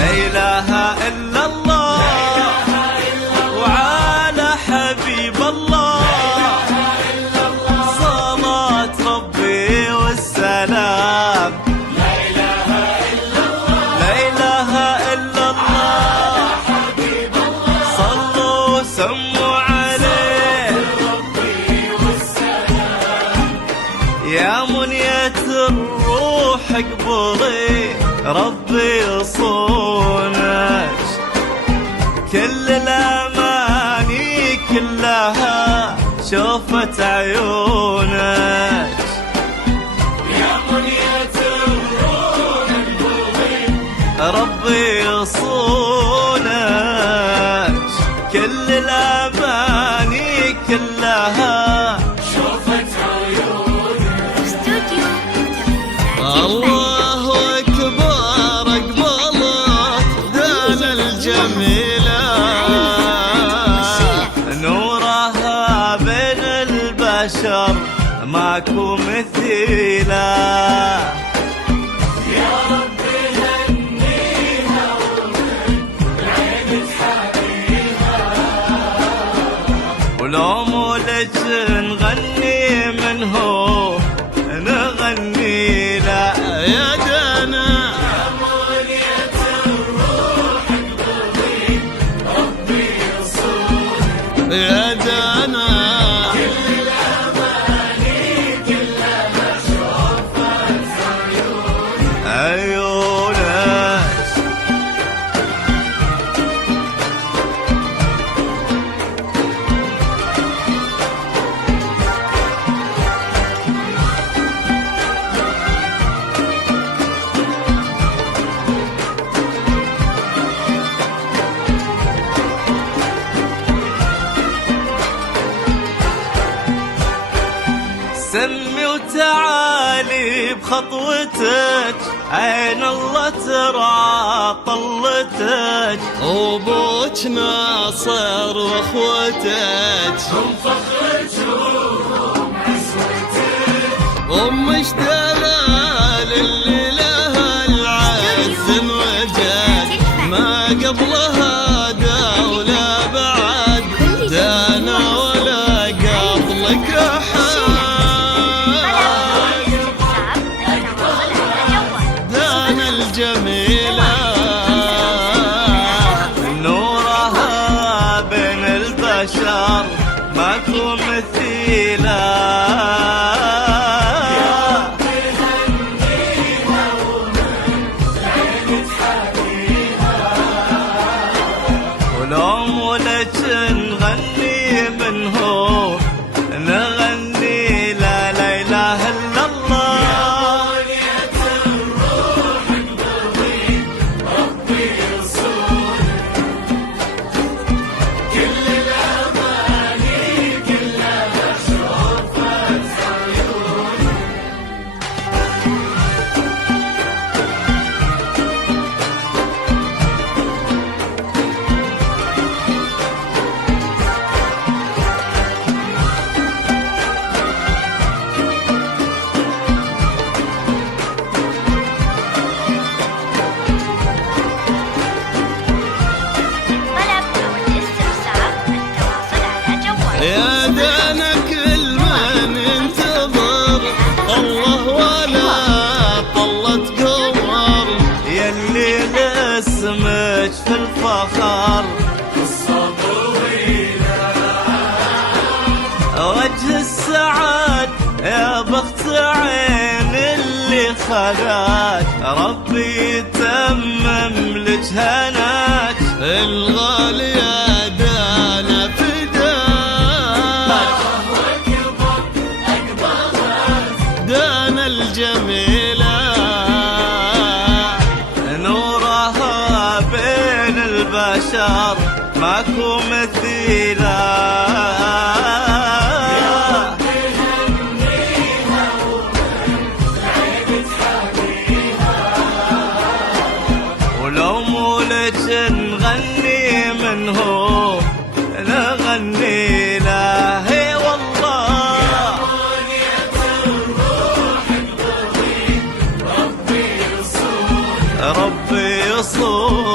لا إله إلا الله وعلى حبيب الله صلاة ربي والسلام. لا إله إلا الله لا إله إلا الله حبيب الله صلوا وسموا عليه ربي والسلام. يا منية الروح اقبلي ربي يصونك كل الأماني كلها شوفت عيونك. يا منية الروح اقبلي ربي يصونك كل الأماني كلها شوفت عيونك. استوديو الله أكبر أقبلت دان الجميلة نورها بين البشر ماكو مثيلة. يا رب هنيها ومن العين تحبيها ولو مولج نغني منه نغني لا يا دانا. يا منية الروح اقبلي ربي يصونك يا دانا كل الأماني كلها شوفت عيونك. سمي وتعالي بخطوتك عين الله ترى طلتك وبوك ناصر واخوتك هم فخرك وهم عزوتك ومش دلال اللي لها العز وجد ما قبلها دولة بعد دانا ولا قبلك أحد. جميلة نورها بين البشر ماكو مثيلة. يا رب هنيها ومن العين تحبيها ولو مولج نغني منه نغني لا لا إله إلا الله. يا دانا كل من ينتظر الله ولا طلت قمر يلي لاسمك في الفخر قصة طويلة وجه السعاد يا بخت عين اللي خلاك ربي يتمم لك هناك الغالية دانا الجميلة نورها بين البشر ماكو مثيلة. يا رب هنيها ومن العين تحبيها ولو مولج نغني منه نغني له والله. يا منية الروح اقبلي ربي يصونك